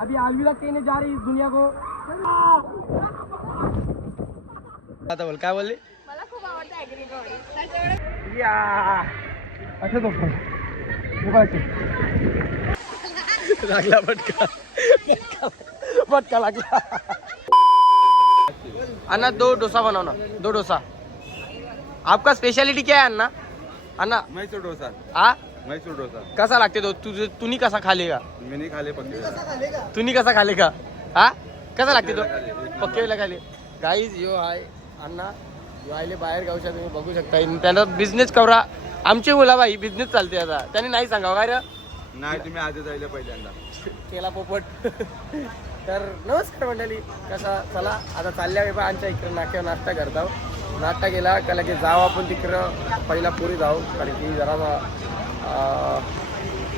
अभी अलविदा कहने जा रही इस दुनिया को। आता बोल काय बोलले? मला खूप आवडतं ॲग्री बॉडी या अच्छा तो लागला फटका फटका लागला। अन्ना 2 डोसा बनाओ ना, 2 डोसा। आपका स्पेशलिटी क्या है अन्ना? अन्ना मैसूर डोसा। आ मैसूर डोसा कसा लागते तो? तू नहीं कसा खा लेगा? मी नाही खाले पक्के। तू नहीं कसा खा लेगा? हा कसा लागते तो? पक्के वेळेला खाले। गाईज यो आहे अण्णा, यो आले बाहेर गावच्या, तुम्ही बघू शकता। त्यांना बिझनेस कवरा आमचे मुलाबाई बिझनेस चालते आता, त्यांनी नाही सांगावं काय रे? नाही तुम्ही आजच जायला पहिल्यांदा केला पोपट। तर नमस्कार मंडळी, कसा चला आता चालल्या बाबा आमच्या इकडे नाक्यावर नाश्ता करतो। नाश्ता केला का लगेच जाऊ आपण तिकडं, पहिला पुरी जाऊ, कारण की जरा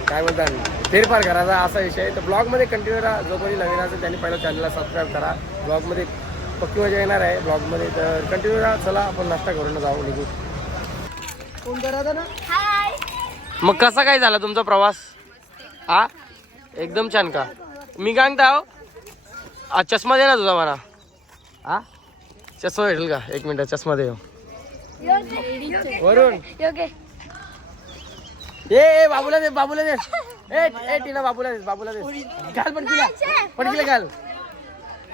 काय म्हणतात फेरफार करायचा असा विषय। तर ब्लॉगमध्ये कंटिन्यू राहा, जो कोणी नवीन असेल त्यांनी पहिला चॅनलला सबस्क्राईब करा। ब्लॉगमध्ये पक्की मजा येणार आहे ब्लॉगमध्ये, तर कंटिन्यू राहा। चला आपण नाश्ता करून जाऊ निघू। फोन करा ना। हाय मग कसा काय झाला तुमचा प्रवास? हा एकदम छान का? मी काय सांगता चष्मा दे ना तुझा मला। हा चष्मा भेटेल का? 1 मिनिट चष्मा दे वरून। योगे ए बाबूला दे, बाबूला दे। ए टीना बाबूला दे, बाबूला दे। घाल पटकीला घाल।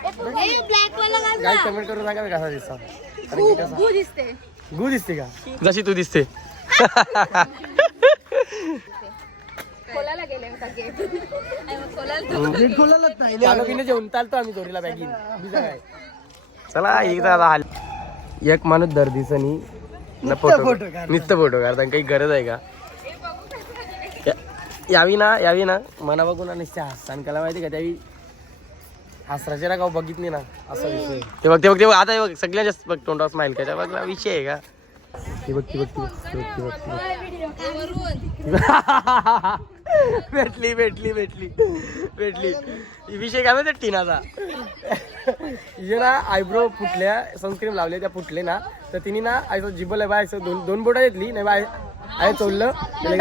ब्लॅक वाला घाल काय ना। कमेंट करून सांगा कसा दिसता? गू दिसते। गू दिसते का? जशी तू दिसते। खोलायला गेले होता गेट खोलायलाच नाही, पाणी पिणे जेवण चालतो आम्ही चोरीला बॅगी काय। चला एकदा आता हाल एक माणूस दर दिवसानी नुसतं फोटो काढता, काही गरज आहे का? यावी ना मना बघून नुसते हसताना कला माहिती का? त्यावी हसराचे ना गाव बघितली ना असा विषय। ते बघ आता हे बघ सगळ्या जास्त बघ तोंडावर स्माइल त्याच्या बघला विषय आहे का? ती बघ भेटली विषय काय माहिती टीनाचा? हिचे ना आयब्रो फुटल्या, सनस्क्रीन लावले त्या फुटले ना, तर तिने ना असं जिबल बाय असं दोन बोटा घेतली नाही बाय आहे चोललं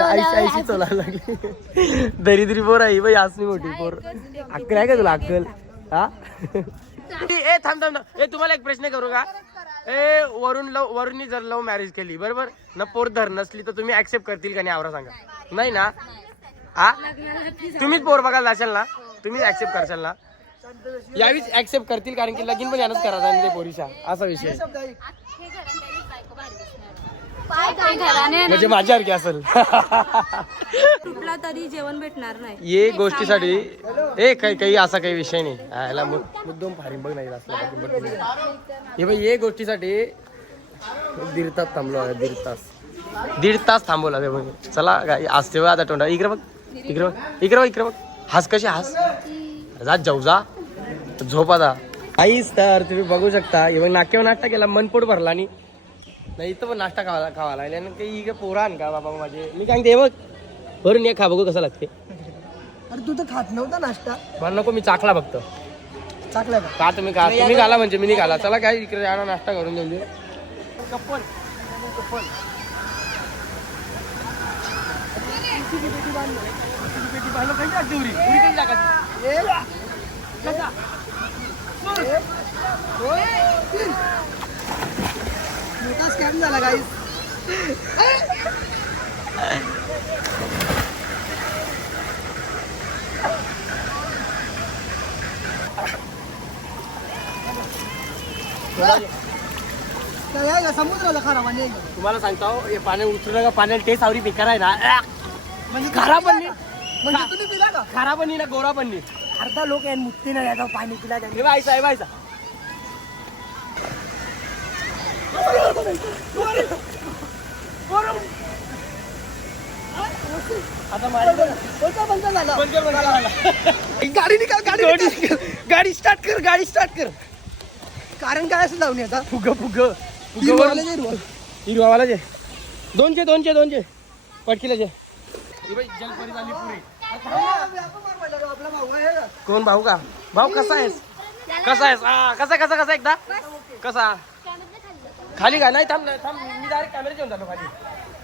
आईशी चोलायला लागली। दरिद्री पोर आहे बाई, असली मोठी पोर। अक्कल आहे का तुला? अक्कल हा? ए थांब ए तुम्हाला एक प्रश्न करू का? ए वरुणनी जर लव्ह मॅरेज केली बरोबर ना, पोर धर नसली तर तुम्ही ऍक्सेप्ट करतील का नाही? आवरा सांगा। नाही ना? हा तुम्हीच पोर बघायला जाशाल ना, तुम्हीच ऍक्सेप्ट करशाल ना? यावीच ऍक्सेप्ट करतील, कारण की लगीन पण यानंच करायचा आहे पोरीचा, असा विषय। म्हणजे माझ्यासारखी असेल कुठला तरी जेवण भेटणार नाही ये गोष्टीसाठी। ए काही असा काही विषय नाही, याला मुद्दम फारी बघ नाही असला हे बाई। ये गोष्टीसाठी 1.5 तास थांबलो आहे, 1.5 तास थांबवला ते बघ। चला काय असते आता तोंडा इकडे बघ हास कशी हास जाऊ जा झोप आता काहीच। तर तुम्ही बघू शकता हे नाक्यावर नाश्ता केला, मनपोट भरला आणि नाही इथं पण नाश्ता खावा लागला आणि काही इकडे पोरान का बाबा माझे। मी काय ते बघ भरून ये खा बघू कसं लागते। अरे तू तर खात नव्हता नाश्ता? मला नको, मी चाकला फक्त चाकला का तुम्ही खाला म्हणजे मी नाही खाला। चला काय इकडे जाणार नाश्ता करून देऊन दे। कप्पल मोठा स्कॅम झाला गाईस। समुद्राला खरा म्हणजे तुम्हाला सांगतो हे पाणी उतरू नका, पाण्याला टेस्ट आवरी बेकार आहे ना, म्हणजे खारा पण नाही, म्हणजे तुम्ही पिला का? खारा पण नाही ना गोरा पण नाही। अर्धा लोक आहे मुक्ती नाही याचा पाणी पिला का? हे बायचा आहे बायचा आता बंद झाला। गाडी निकाल, गाडी स्टार्ट कर। कारण काय असं लावणे आता? फुग हिरवावाला हिरवावाला जे दोनचे पटकीला जे जलपरी झाली पुरी। आपला भाऊ आहे ना? कोण भाऊ का? भाऊ कसा आहेस? कसा एकदा कसा खाली का? नाही थांब मी डायरेक्ट कॅमेरा घेऊन जातो खाली।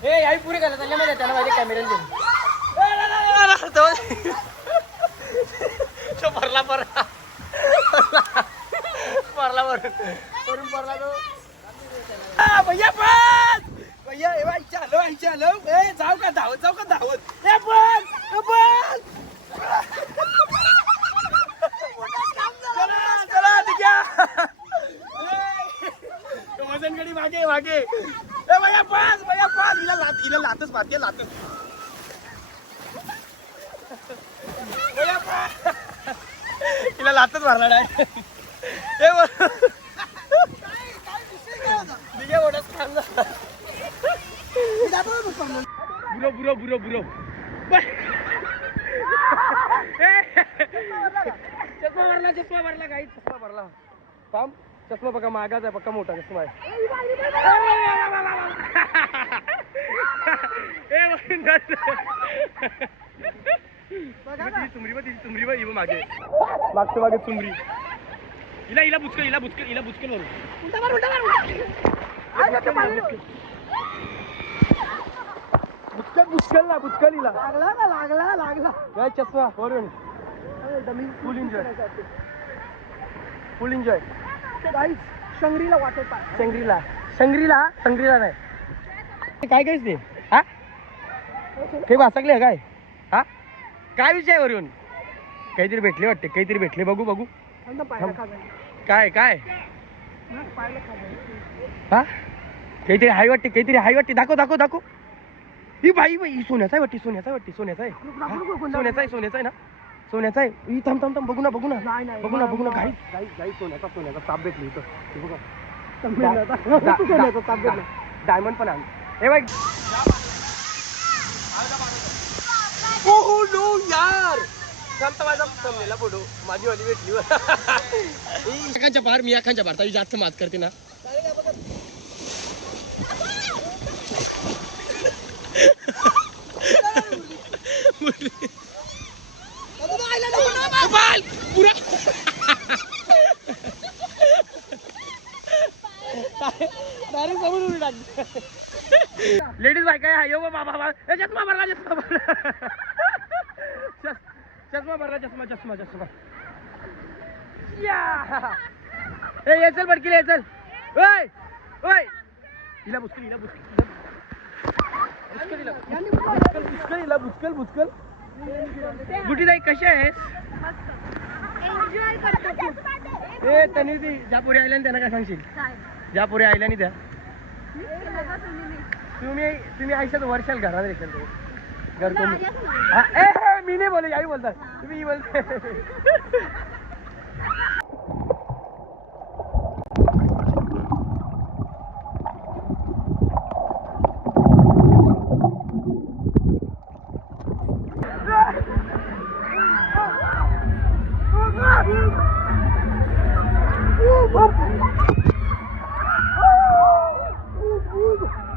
ए आई पुरी घाला त्याला माहिती, त्याला माझ्या कॅमेरा घेऊन तो भरला भरला वरून भरला तो भैया पण भैया आलो ए जाऊ का धावत ए पण चला दिग्या वजनगडी मागे ए भैया पास हिला लातच मारते भैया पास हिला लातच मारला नाही ए दिग्या ओढच थांबला बुरो चष्मा भरला काही चष्मा भरला थांब चष्मा बघा मागाच आहे पक्का मोठा चष्मा आहे तुमरी बाई मागे मागे तुमरी हिला बुचकल बुचकल हिला लागला चष्मा वरून फुल एन्जॉय शंगरीला वाटत संग्रीला नाही काय ते हा काही वाचकले काय हा काय विषय वरून काहीतरी भेटले बघू काय हा काहीतरी हाय वाटते दाखव ही बाई सोन्याचा आहे सोन्याचा आहे ना सोन्याचा आहे ही थांब बघू ना गाई सोन्याचा ताप भेटली इथं बघा डायमंड पण आहे हे बाई ओहो नो यार शांत माझा जमलेला फोटो माझी वाली भेटली एकांच्या बाहेर मी एकांच्या बाहेर ताई जास्त मात करते ना लेडीज बाय काय आहे बाबा चष्मा भरला या ए चल बडकीले चल ओय हिला बुचकल गुटी ताई कशी आहेस ए त्यांनी ती ज्या पोरी आल्या त्यांना काय सांगशील ज्या पोरी आल्या नाही त्या तुम्ही आयुष्यात वर्षाल घरात रेशाल घर कोण मी नाही बोलू आई बोलतात तुम्ही बोलते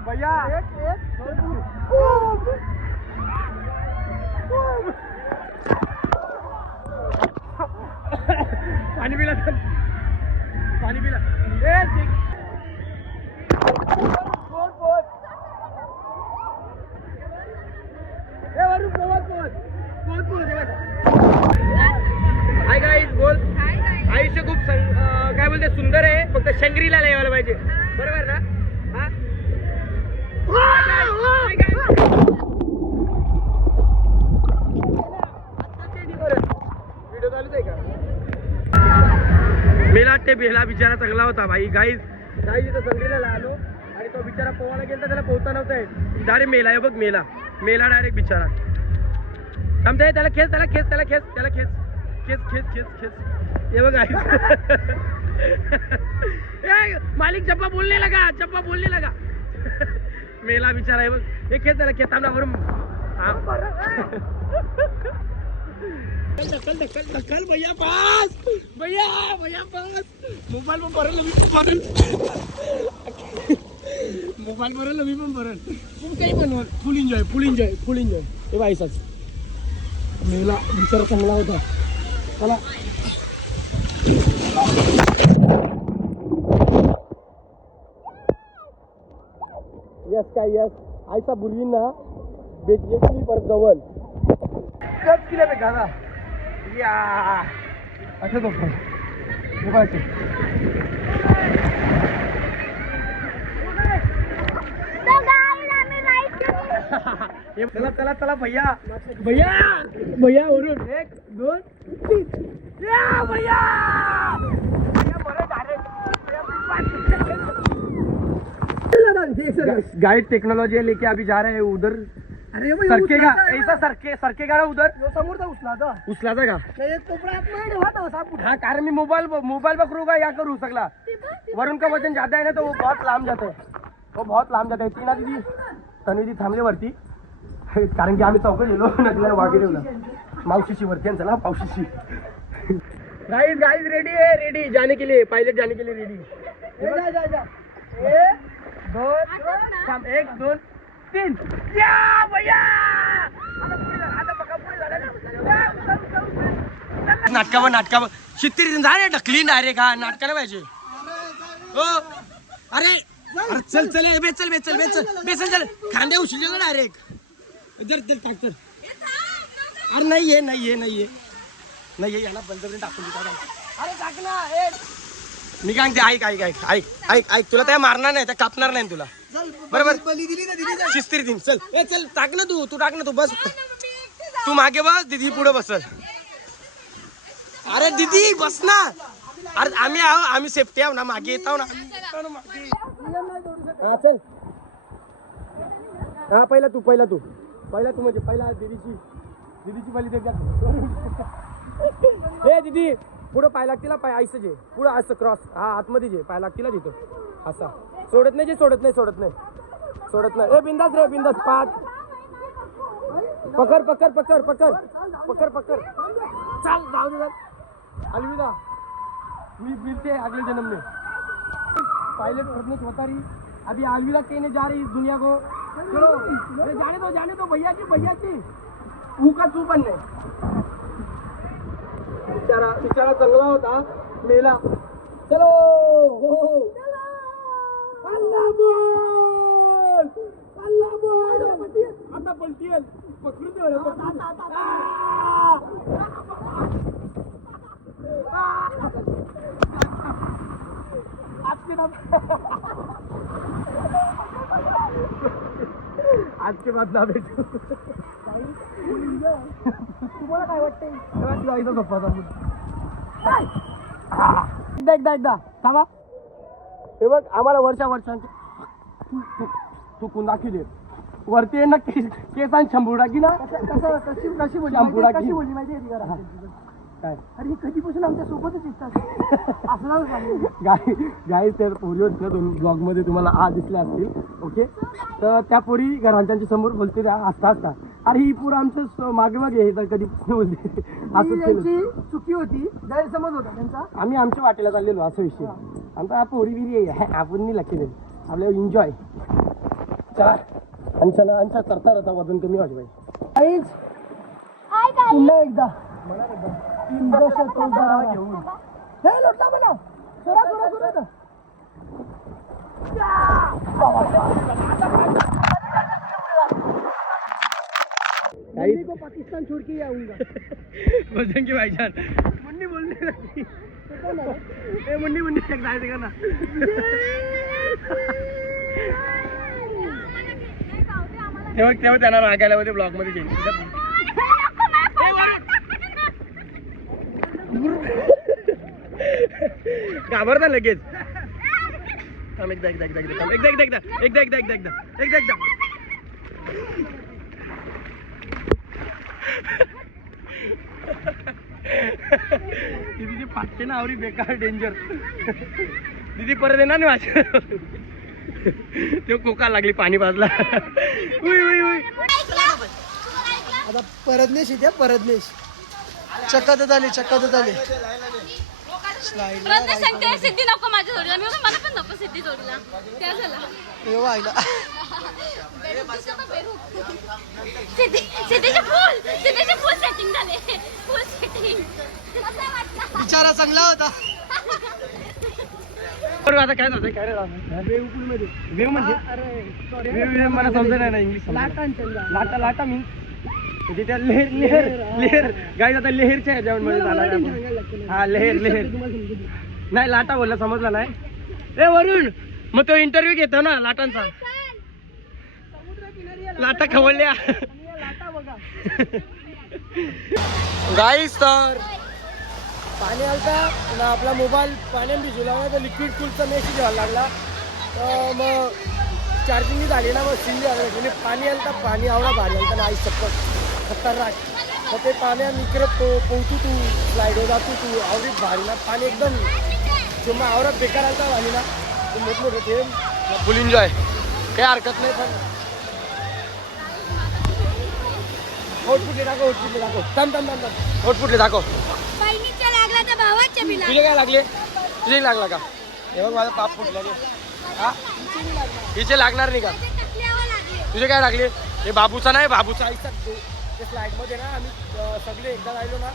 भैया पाणी पिला हाय गाईज बोल आयुष्य खूप काय बोलते सुंदर आहे फक्त शंगरीला यायला पाहिजे बरोबर ना हा व्हिडिओ चालूच आहे का मेला ते बेला बिचारा चांगला होता भाई गाईज इथं शंगरीला आलो आणि तो बिचारा पोहायला गेला त्याला पोहता नव्हता डायरेक्ट मेला आहे बघ मेला डायरेक्ट बिचारा थांबते त्याला खेच ये बघा मालिक चप्पा बोलने लगा मेला बिचारा आहे बघ हे खेच त्याला खेच थांबला वरून ढकल भैया पास मोबाईल पण भरल मी पण भरल काही बनवल फुल एन्जॉय हे बाईसाच मेला बिचारा चांगला होता चला यस आयचा बुलवींना भेट घेतली परत जवळ कच किल्या पे गाना या असं झोपतो चला चला चला भैया भैया भैया वरून 1 2 3 या भैया गाइड टेक्नोलॉजी लेके अभी जा रहे हैं उधर. अरे भाई सरकेगा ऐसा सरकेगा ना उधर. समोरचा उचलाचा उचलाचा का एक कोपऱ्यात नाही ठेवा होता साप. हाँ कारण मी मोबाइल पकड़ूंगा या करू सकला. वरुण का वजन ज्यादा है ना तो वो बहुत लांब जाता है. ती ना दीदी तन्वी थांबले वरती कारण की आम्ही चौक गेलो नदीला वागे ठेवला मावशीची वरती चला मावशीची. गाइस रेडी है रेडी जाने के लिए पायलट जाने के लिए रेडी. जा 1 2 3 या भैया नाटकावर शित्तीर झाले ढकली डायरेक्ट. हा नाटकाला पाहिजे हो. अरे चल खांद्या उचललेला डायरेक्ट. जर टाक तर. अरे नाहीये याला बंदपर्यंत टाकून देतात. अरे टाक ना. मी काय म्हणते ऐक तुला त्या मारणार नाही त्या कापणार नाही तुला बरोबर. शिस्तीर दिन चल टाक ना तू टाक ना तू बस. तू मागे बस दीदी पुढे बसल. अरे दीदी बस ना. अरे आम्ही सेफ्टी आहो ना मागे येतो ना. चल हा पहिला तू म्हणजे पहिला दीदीची पहिली देख. हे दीदी पुढं पाय लागतील पाय आईचं जे पुढं असं क्रॉस हा आतमध्ये जे पाय लागतील तिथं असा सोडत नाही. ए बिंदास रे बिंदास. 5 पकड़ चल जाऊ दे. अलविदा मी मिलते अगले जन्म में. पायलट प्रज्ञेश वतारी अभी अलविदा कहने जा रही इस दुनिया को. चलो जाने दो भैया की तू का तू पण नाही. बिचारा चांगला होता मेला. चलो अल्लाह बोल आता पलटील पकडून दे. आज के बाद ना भेटू. तुम्हाला काय वाटतंय? एकदा थांबा. हे बघ आम्हाला वर्षांची तू कुंदा केली वरती आहे ना केसांनी शंभू टाकी ना. कशी बोलली माहिती आहे काय अरे कधीपासून आमच्या सोबतच दिसतात असं गाई त्या पोरी होत्या 2 ब्लॉग मध्ये तुम्हाला आज दिसल्या असतील. ओके तर त्या पोरी घरांच्या समोर बोलते असता. अरे ही पोरं आमच्या मागे हे तर कधीपासून बोलते. असं चुकी होती गैरसमज होता त्यांचा. आम्ही आमच्या वाटेला चाललेलो असा विषय. आमचा पोरी बिरी आहे आपण नाही लक्ष देईल आपल्याला एन्जॉय. चला अंचा करता वजन कमी वाटवाय. पुन्हा एकदा घेऊन हे लोटला मला सोडा को पाकिस्तान छोड़ के आऊंगा. वजन की भाईजान मुन्नी बोलने लगी. मुन्नी जायचं का ना. तेव्हा त्यांना मागायला होते ब्लॉग मध्ये घाबरता लगेच. एकदा दीदी फाटते ना आवरी बेकार डेंजर. दीदी परत येणार नाही माझ्या. ते कोका लागली पाणी बाजला. आता परदनेश इथे परदनेश चक्कात आली सिद्धी नको माझ्या जोडीला. मी मला पण नको सिद्धी जोडीला. त्या झाला सिद्धीचे फुल सेटिंग झाले. फुल सेटिंग बिचारा चांगला होता. आता काय झालं काय वेव म्हणजे मला समजलं नाही इंग्लिश. लाटा मीन्स तिथे लेहर लेहर लेहर गाईज आता लेहरच्या ह्याच्यावर मध्ये झाला हा लेहर लेहर नाही लाटा बोलला समजला नाही ए वरुण मग तो इंटरव्ह्यू घेतो ना लाटांचा लाटा खवळल्या गाईज तर पाणी आलता ना आपला मोबाईल पाण्यात भिजवला तर लिक्विड कूलचा मेसेज यायला लागला तर मग चार्जिंग झाली ना मग सिंग म्हणजे पाणी आलं तर पाणी आवडा भारी आलं तर नाही चप्पल खतरनाक मग ते पाण्यात इकडं पोहतू तू स्लायडो जातो तू आवडीत भारी ना पाणी एकदम जेव्हा आवडा बेकार आलं तर पाणी ना ते मोठमोठं ते फुल एन्जॉय काही हरकत नाही पण होट फुटले दाखव थांब होट फुटले दाखव बहिणीच्या लागला तर भावाच्या बिला तुझे काय लागले तुझे लागला का हे बघ माझा पाप फुटला रे हा हिचे लागणार नाही का तुझे काय लागले हे बाबूचा नाही बाबूचा आईचा ते फ्लाईटमध्ये ना आम्ही सगळे एकदा राहिलो ना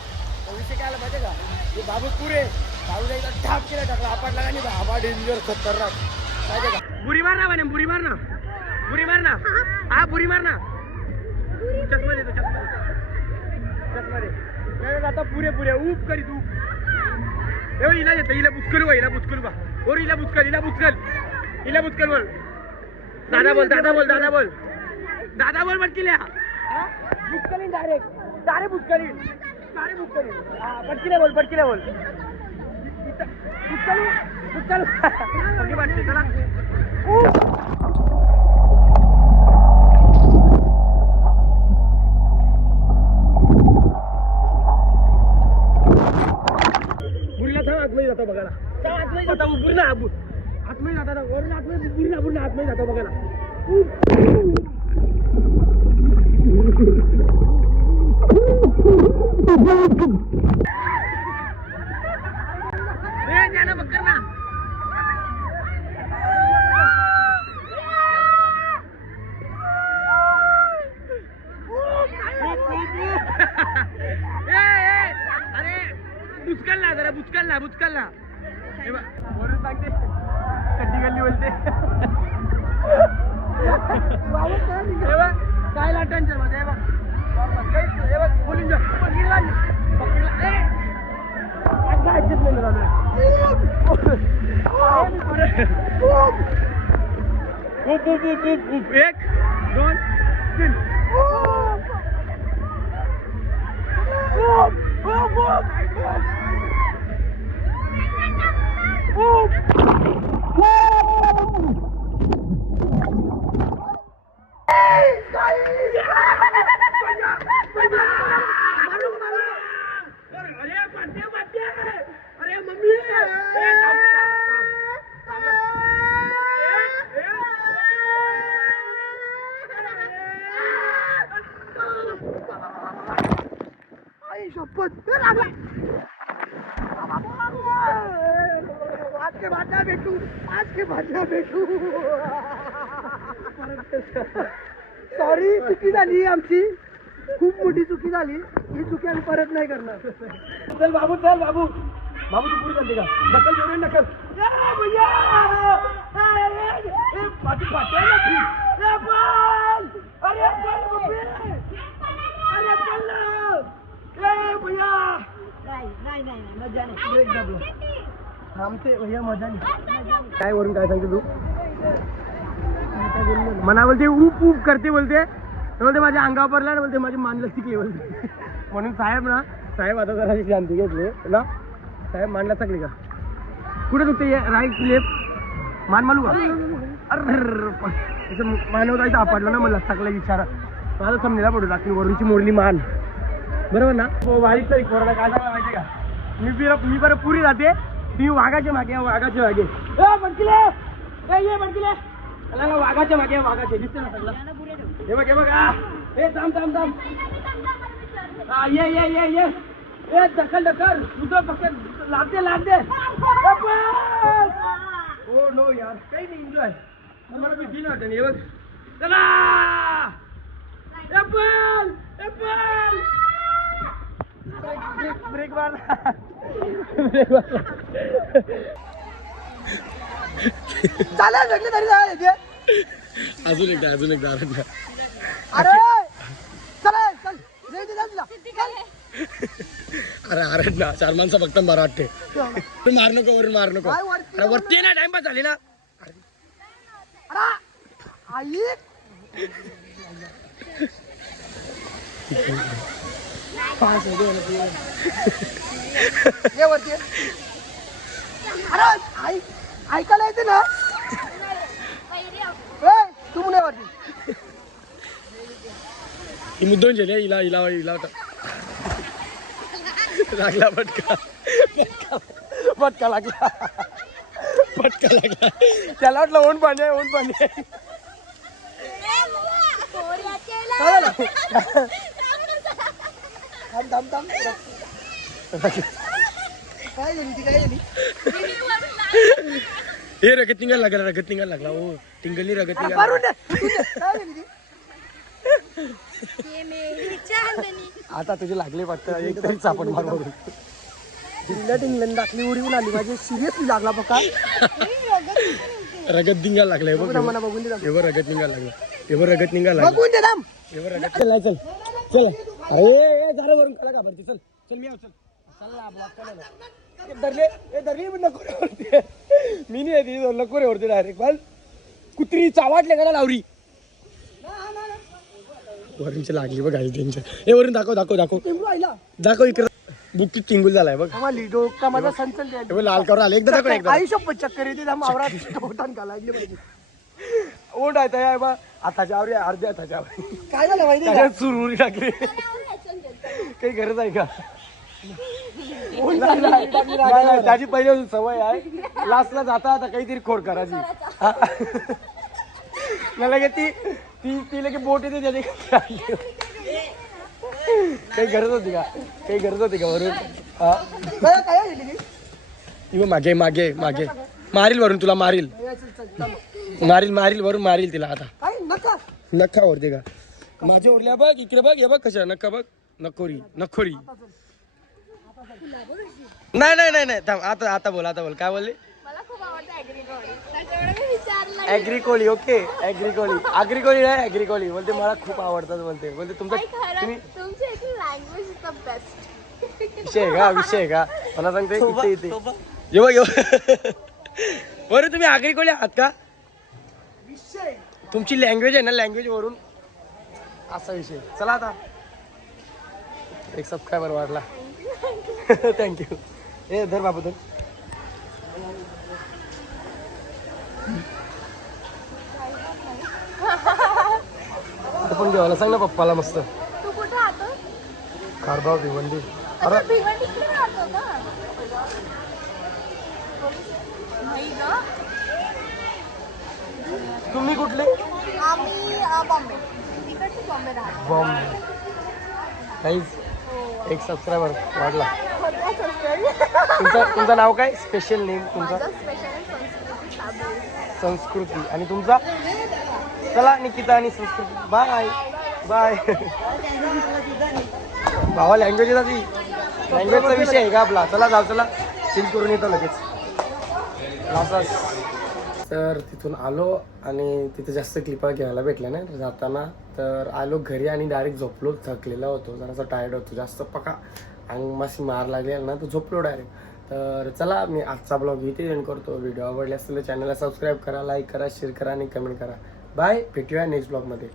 विषय काय आला माहिती का हे बाबू पुरे बाबूचा एकदा ठाप केला टाकला आपटला आणि बाबा डेंजर खतरनाक माहिती का बुरी मार ना म्हणे बुरी मार ना हा बुरी मार ना चष्मा देतो चष्मा दे आता पुरे ऊप करीत ऊप हिला येतं हिला बुचकलू बा और हिला बुचकल बोल दादा बोल पटकिल्या बुचकलीन डायरेक्ट बुचकलीन पटकिल्या बोल बुचकलू पटकी चला आतमध्ये जातो बघायला आतमध्ये जाता बुरी ना आतमध्ये जाता वरून आतमध्ये बुरी आतमध्ये जातो बघायला जाना बघ ना अरे बुचकल ना वरून सांगते कड्डी गल्ली बोलते काय लाटांच्या मध्ये बोलून जा एक दोन तीन अरे मम्मी शपथ आज के भाज्या भेटू सॉरी चुकी झाली आमची खूप मोठी चुकी झाली ही चुकी आम्ही परत नाही करणार चल बाबू तू पुढे चालते का ढकल जोडून ढकल थांबते भैया मजा नाही काय वरून काय सांगते तू मना बोलते ऊप करते बोलते माझ्या अंगावर पडला बोलते माझी मान लचकली बोलते म्हणून साहेब आता जरा शांती घेतली ना साहेब मान लचकली का कुठे दुखते राईट लेफ्ट मान मालू का अरे मानव जायचं आपडलं ना मला लचकला विचारा माझं समजेला पडू लागली वरूनची मोडली मान बरोबर ना वाईट तरी कोरोना काय सांगा माहिती का मी बरं पुरी जाते तुम्ही वाघाच्या मागे पडकिले वाघाच्या मागे दिसते ना सगळं हे बघ हे थांब ये ढकल तुझं फक्त लागते हो नो यार काही नाही एन्जॉय मला भीती नाही वाटत हे बघ चला ब्रेक मारला चालेल भेटले तरी अजून एकदा अरे चल अरे अरे ना 4 माणसं फक्त बरं वाटते मार नको वरून मार नको अरे वरती ना टाइमपास झाली ना आई ये वरती अरे आई ऐकायला येते ना तू मुले वरती ही मुद्दून झाली हिला हिला हिला होता लागला पटका पटका लागला पटका लागला त्याला वाटलं ओन पाणी आहे ओन पाणी आहे थांब थांब थांब काय झाली ती काय झाली हे रगत निघायला लागला हो टिंगली रगत निघायला मारून दे काय झाली ती आता तुझी लागली फक्त एक तरी चापट मार बघून इंग्लंड दाखली उडीहून आली माझी सिरियसली लागला बघा रगत निघायला लागलाय बघ मला बघून दे एवढं रगत निघायला लागलं एवढं रगत निघायला लागलं बघून दे थांब एवढं रगत चल चल चल अरे झालं वरून कला घाबरते चल चल मी चल धरले धरली नको रे वरती मी नाही येते नको रे वरती डायरेक्ट पण कुत्री चावाटले का लावरी वरूनची लागली बघ आई त्यांच्या हे वरून दाखव दाखव दाखव टिंबू आईला दाखव इकडं बुक टिंगूल झालाय बघ आम्हाला डोका माझा संचल हे बघ, लाल कवर आले एकदा दाखव एकदा आयुष्य चक्कर येते त्या मावरात टोटान का लागली पाहिजे ओढ आहे त्या बा आताच्या आवरी अर्ध्या हाताच्या आवरी काय झालं माहिती का त्याच्यात सुरउरी टाकली काही गरज आहे का नाही, नाही, त्याची पहिली सवय आहे लास्टला जाता आता काहीतरी खोड करायची नाही लगे ती ती ती लगे बोट येते त्याची काही गरज होती का काही गरज होती का वरून हा काय काय झाली ती इव मागे मागे मागे मारील वरून तुला मारील चल चल चल मारील मारील वरून मारील तिला आता काय नका नक्का वरते का माझ्या ओढल्या बघ इकडे बघ हे बघ कशा नक्का बघ नकोरी नखोरी नाही नाही नाही नाही थांब आता आता बोल काय बोलले मला खूप आवडतं ऍग्रीकोली त्याच्यामुळे मी विचारलं ॲग्रिकोली ओके ॲग्रिकोली नाही ॲग्रिकोली बोलते मला खूप आवडतात बोलते तुमचं तुम्ही तुमची लँग्वेज इज द बेस्ट विषय आहे का मला सांगते इथे इथे ये बघ बरं तुम्ही ॲग्रिकोली आहात का तुमची लँग्वेज आहे ना लँग्वेज वरून असा विषय चला आता एक सबस्क्रायबर वाढला थँक्यू ए धर बाबू धर आता पण जेवायला सांग ना पप्पाला मस्त तू कुठे राहतो कारभाव भिवंडी अच्छा भिवंडीकडे राहतो का नाही ग तुम्ही कुठले आम्ही बॉम्बे तिकडचे बॉम्बे राहतो बॉम्बे काहीच एक सबस्क्रायबर वाढला तुमचं नाव काय स्पेशल नेम तुमचा संस्कृती आणि तुमचा चला निकिता आणि संस्कृती बाय बाय भावा लँग्वेज आहे ती लँग्वेजचा विषय आहे का आपला चला जाऊ चला चेंज करून येतो लगेच तर तिथून आलो आणि तिथे जास्त क्लिपा घ्यायला भेटल्या नाही जाताना तर आलो घरी आणि डायरेक्ट झोपलो थकलेला होतो जरासा टायर्ड होतो जास्त पका अंगमाशी मार लागलेला ना तो झोपलो डायरेक्ट तर चला मी आजचा ब्लॉग इथे एंड करतो व्हिडिओ आवडले असेल तर चॅनलला सबस्क्राईब करा लाईक करा शेअर करा आणि कमेंट करा बाय भेटूया नेक्स्ट ब्लॉगमध्ये